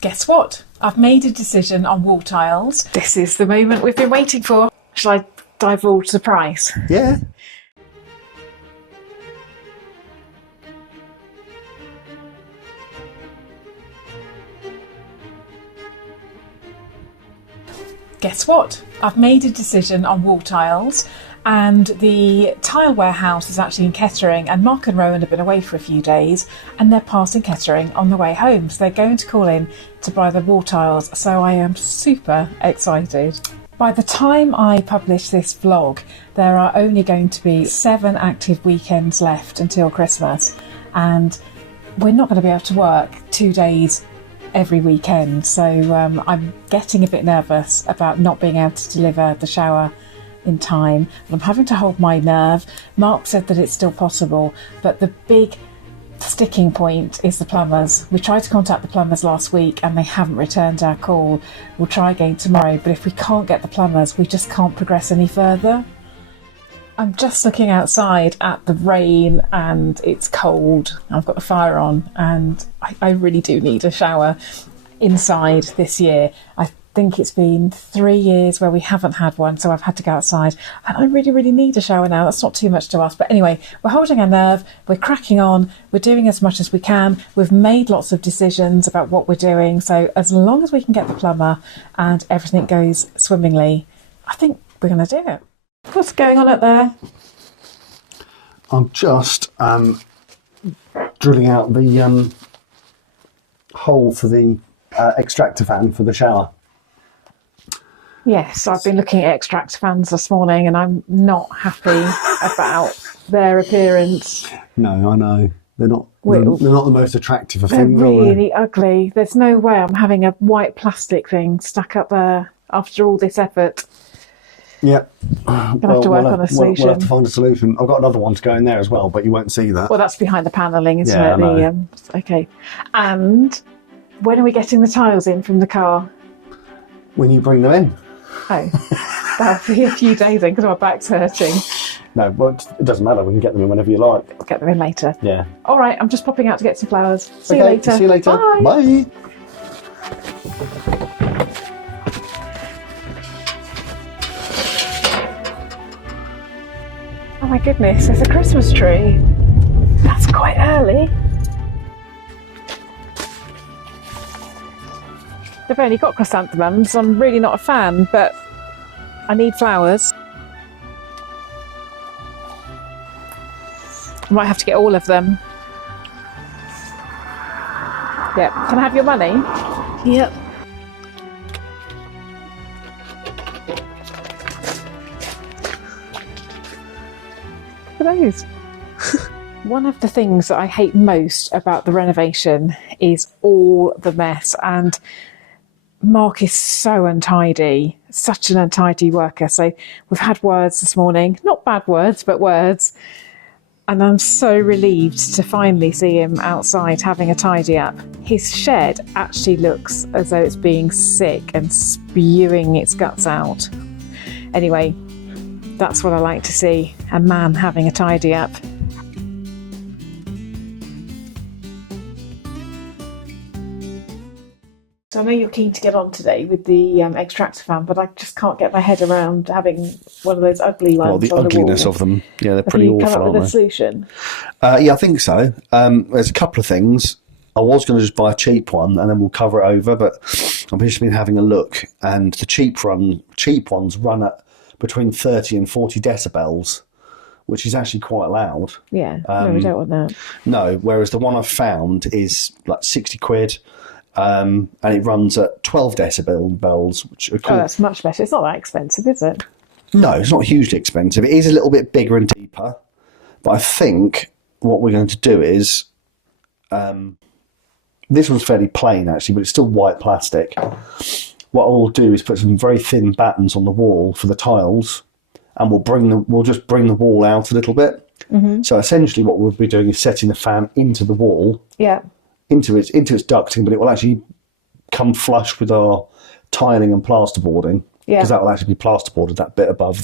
Guess what? I've made a decision on wall tiles. This is the moment we've been waiting for. Shall I divulge the price? Yeah. Guess what? I've made a decision on wall tiles, and the tile warehouse is actually in Kettering, and Mark and Rowan have been away for a few days and they're passing Kettering on the way home, so they're going to call in to buy the wall tiles, so I am super excited. By the time I publish this vlog, there are only going to be 7 active weekends left until Christmas, and we're not going to be able to work 2 days every weekend, so I'm getting a bit nervous about not being able to deliver the shower in time, and I'm having to hold my nerve. Mark said that it's still possible, but the big sticking point is the plumbers. We tried to contact the plumbers last week and they haven't returned our call. We'll try again tomorrow, but if we can't get the plumbers, we just can't progress any further. I'm just looking outside at the rain and it's cold. I've got the fire on and I really do need a shower inside this year. I think it's been 3 years where we haven't had one, so I've had to go outside, and I really need a shower now. That's not too much to ask, but anyway, we're holding our nerve, we're cracking on, we're doing as much as we can. We've made lots of decisions about what we're doing, so as long as we can get the plumber and everything goes swimmingly, I think we're going to do it. What's going on up there? I'm just drilling out the hole for the extractor fan for the shower. Yes, I've been looking at extractor fans this morning and I'm not happy about their appearance. No, I know. They're not the most attractive of things. They're really ugly. There's no way I'm having a white plastic thing stuck up there after all this effort. Yeah. Gonna have to work on a solution. We'll have to find a solution. I've got another one to go in there as well, but you won't see that. Well, that's behind the panelling, isn't Yeah, it? I know. Okay. And when are we getting the tiles in from the car? When you bring them in. Oh, that'll be a few days then because my back's hurting. No, but it doesn't matter. We can get them in whenever you like. I'll get them in later. Yeah. All right, I'm just popping out to get some flowers. See you Okay, later. See you later. Bye. Bye. Oh my goodness, there's a Christmas tree. That's quite early. They've only got chrysanthemums. I'm really not a fan, but I need flowers. I might have to get all of them. Yep. Can I have your money? Yep. For those. One of the things that I hate most about the renovation is all the mess, and Mark is so untidy, such an untidy worker. So we've had words this morning, not bad words, but words. And I'm so relieved to finally see him outside having a tidy up. His shed actually looks as though it's being sick and spewing its guts out. Anyway, that's what I like to see, a man having a tidy up. So I know you're keen to get on today with the extractor fan, but I just can't get my head around having one of those ugly ones. Well, the on ugliness the wall. of them, yeah, they're Have pretty you awful, come up with a aren't they? solution? Yeah, I think so. There's a couple of things. I was going to just buy a cheap one and then we'll cover it over, but I've just been having a look, and the cheap ones run at between 30 and 40 decibels, which is actually quite loud. Yeah, no, we don't want that. No, whereas the one I've found is like 60 quid, and it runs at 12 decibels, which are Oh, that's much better. It's not that expensive, is it? No, it's not hugely expensive. It is a little bit bigger and deeper, but I think what we're going to do is, this one's fairly plain actually, but it's still white plastic. What I'll do is put some very thin battens on the wall for the tiles, and we'll just bring the wall out a little bit. Mm-hmm. So essentially what we'll be doing is setting the fan into the wall. Yeah. Into its ducting, but it will actually come flush with our tiling and plasterboarding. Yeah. Because that will actually be plasterboarded, that bit above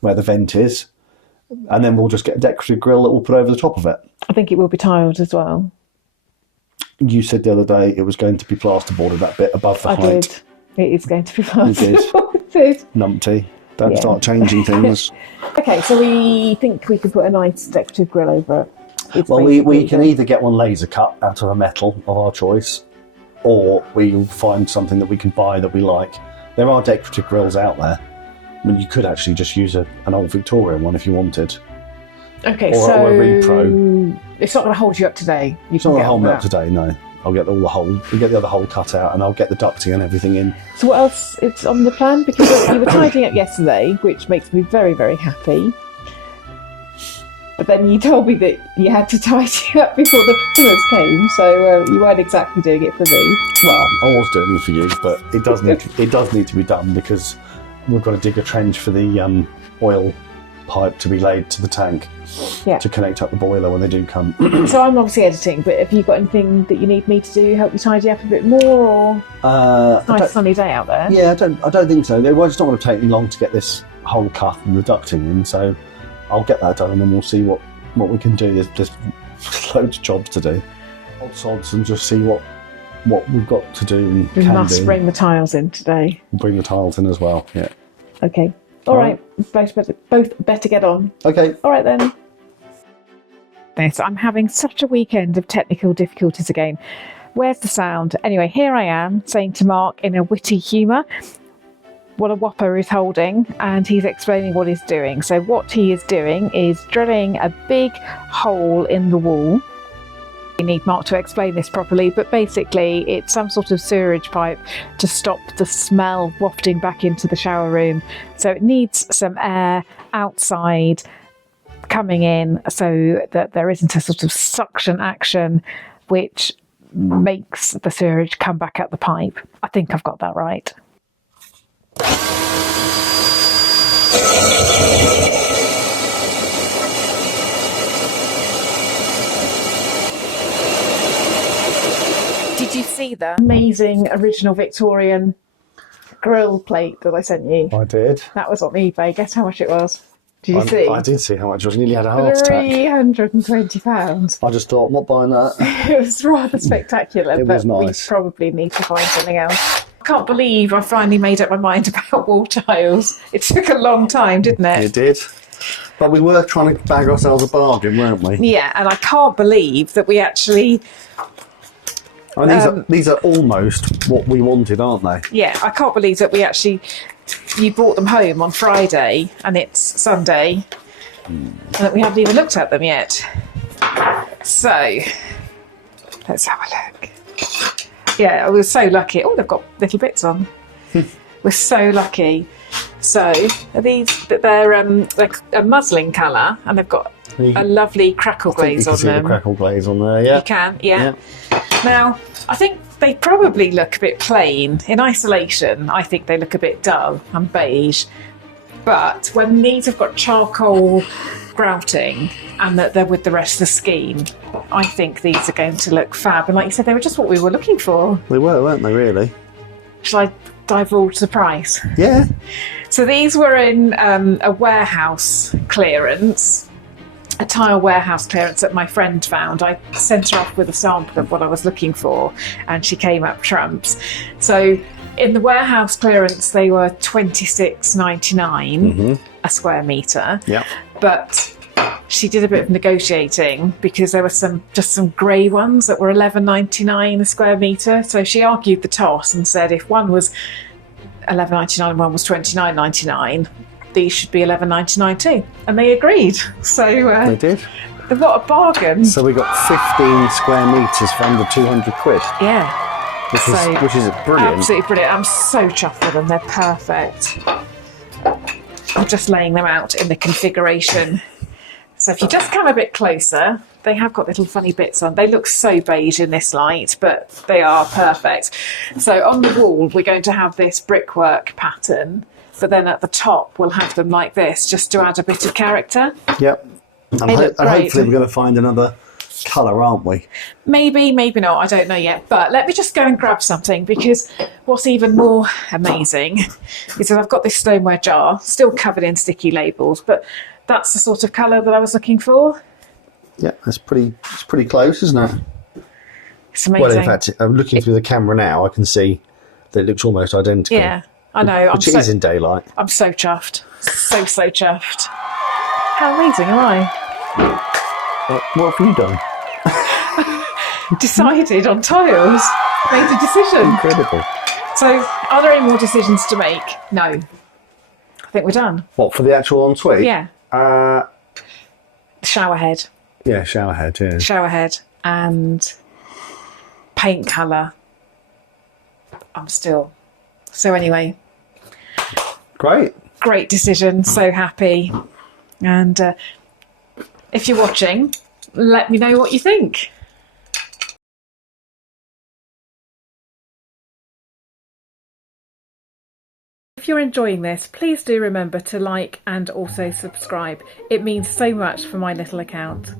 where the vent is. And then we'll just get a decorative grill that we'll put over the top of it. I think it will be tiled as well. you said the other day it was going to be plasterboarded that bit above the height. I did. It is going to be plasterboarded. Numpty. Don't start changing things. Okay, so we think we can put a nice decorative grill over it. Well, we can either get one laser cut out of a metal of our choice, or we'll find something that we can buy that we like. There are decorative grills out there. I mean, you could actually just use an old Victorian one if you wanted. Okay, or a Repro. It's not going to hold you up today. It's not going to hold me up today, no. I'll get all the hole. We get the other hole cut out, and I'll get the ducting and everything in. So what else is on the plan? Because you were tidying up yesterday, which makes me very, very happy. But then you told me that you had to tidy up before the plumbers came, so you weren't exactly doing it for me. Well, I was doing it for you, but it does need to be done because we've got to dig a trench for the oil pipe to be laid to the tank to connect up the boiler when they do come. So I'm obviously editing, but have you got anything that you need me to do, help you tidy up a bit more, or it's a nice sunny day out there? Yeah, I don't think so. Well, it's not going to take me long to get this hole cut and the ducting in, so I'll get that done and then we'll see what we can do. There's loads of jobs to do. Odd sods and just see what we've got to do and we must bring the tiles in today. We'll bring the tiles in as well, yeah. Okay. All right. Both better get on. Okay. All right then. So I'm having such a weekend of technical difficulties again. Where's the sound? Anyway, here I am saying to Mark in a witty humour what a whopper is holding, and he's explaining what he's doing. So what he is doing is drilling a big hole in the wall. We need Mark to explain this properly, but basically it's some sort of sewerage pipe to stop the smell wafting back into the shower room. So it needs some air outside coming in so that there isn't a sort of suction action which makes the sewage come back out the pipe. I think I've got that right. Did you see the amazing original Victorian grill plate that I sent you? I did. That was on eBay. Guess how much it was? Did you see? I did see how much it was. Nearly had a heart attack. £320. I just thought, I'm not buying that. It was rather spectacular, it but was nice. We probably need to find something else. I can't believe I finally made up my mind about wall tiles. It took a long time, didn't it? It did. But we were trying to bag ourselves a bargain, weren't we? Yeah, and I can't believe that we actually... these are almost what we wanted, aren't they? Yeah, I can't believe that you brought them home on Friday and it's Sunday and that we haven't even looked at them yet. So, let's have a look. Yeah, I was so lucky. Oh, they've got little bits on. We're so lucky. So, they're a muslin colour and they've got a lovely crackle glaze on them. You can see the crackle glaze on there, yeah. You can, yeah. Now, I think they probably look a bit plain. In isolation, I think they look a bit dull and beige. But when these have got charcoal grouting and that they're with the rest of the scheme, I think these are going to look fab. And like you said, they were just what we were looking for. They were, weren't they, really? Shall I divulge the price? Yeah. So these were in a warehouse clearance. A tile warehouse clearance that my friend found. I sent her off with a sample of what I was looking for and she came up trumps. So in the warehouse clearance they were $26.99 a square metre. Yeah. But she did a bit of negotiating because there were some grey ones that were $11.99 a square metre. So she argued the toss and said if one was $11.99 and one was $29.99, these should be $11.99 too, and they agreed. So they did. What a bargain! So we got 15 square metres for under £200. Yeah, which is brilliant. Absolutely brilliant. I'm so chuffed with them. They're perfect. I'm just laying them out in the configuration. So if you just come a bit closer, they have got little funny bits on. They look so beige in this light, but they are perfect. So on the wall, we're going to have this brickwork pattern. But then at the top, we'll have them like this, just to add a bit of character. Yep. And hopefully we're going to find another colour, aren't we? Maybe, maybe not. I don't know yet. But let me just go and grab something, because what's even more amazing is that I've got this stoneware jar, still covered in sticky labels, but that's the sort of colour that I was looking for. Yeah, it's pretty close, isn't it? It's amazing. Well, in fact, I'm looking through the camera now. I can see that it looks almost identical. Yeah, I know. Which is in daylight. I'm so chuffed. So chuffed. How amazing am I? What have you done? Decided on tiles. Made a decision. Incredible. So, are there any more decisions to make? No. I think we're done. What, for the actual ensuite? Yeah. Shower head. Yeah, shower head, yeah. Shower head and paint colour. I'm still... So anyway. Great decision. So happy. And if you're watching, let me know what you think. If you're enjoying this, please do remember to like and also subscribe. It means so much for my little account.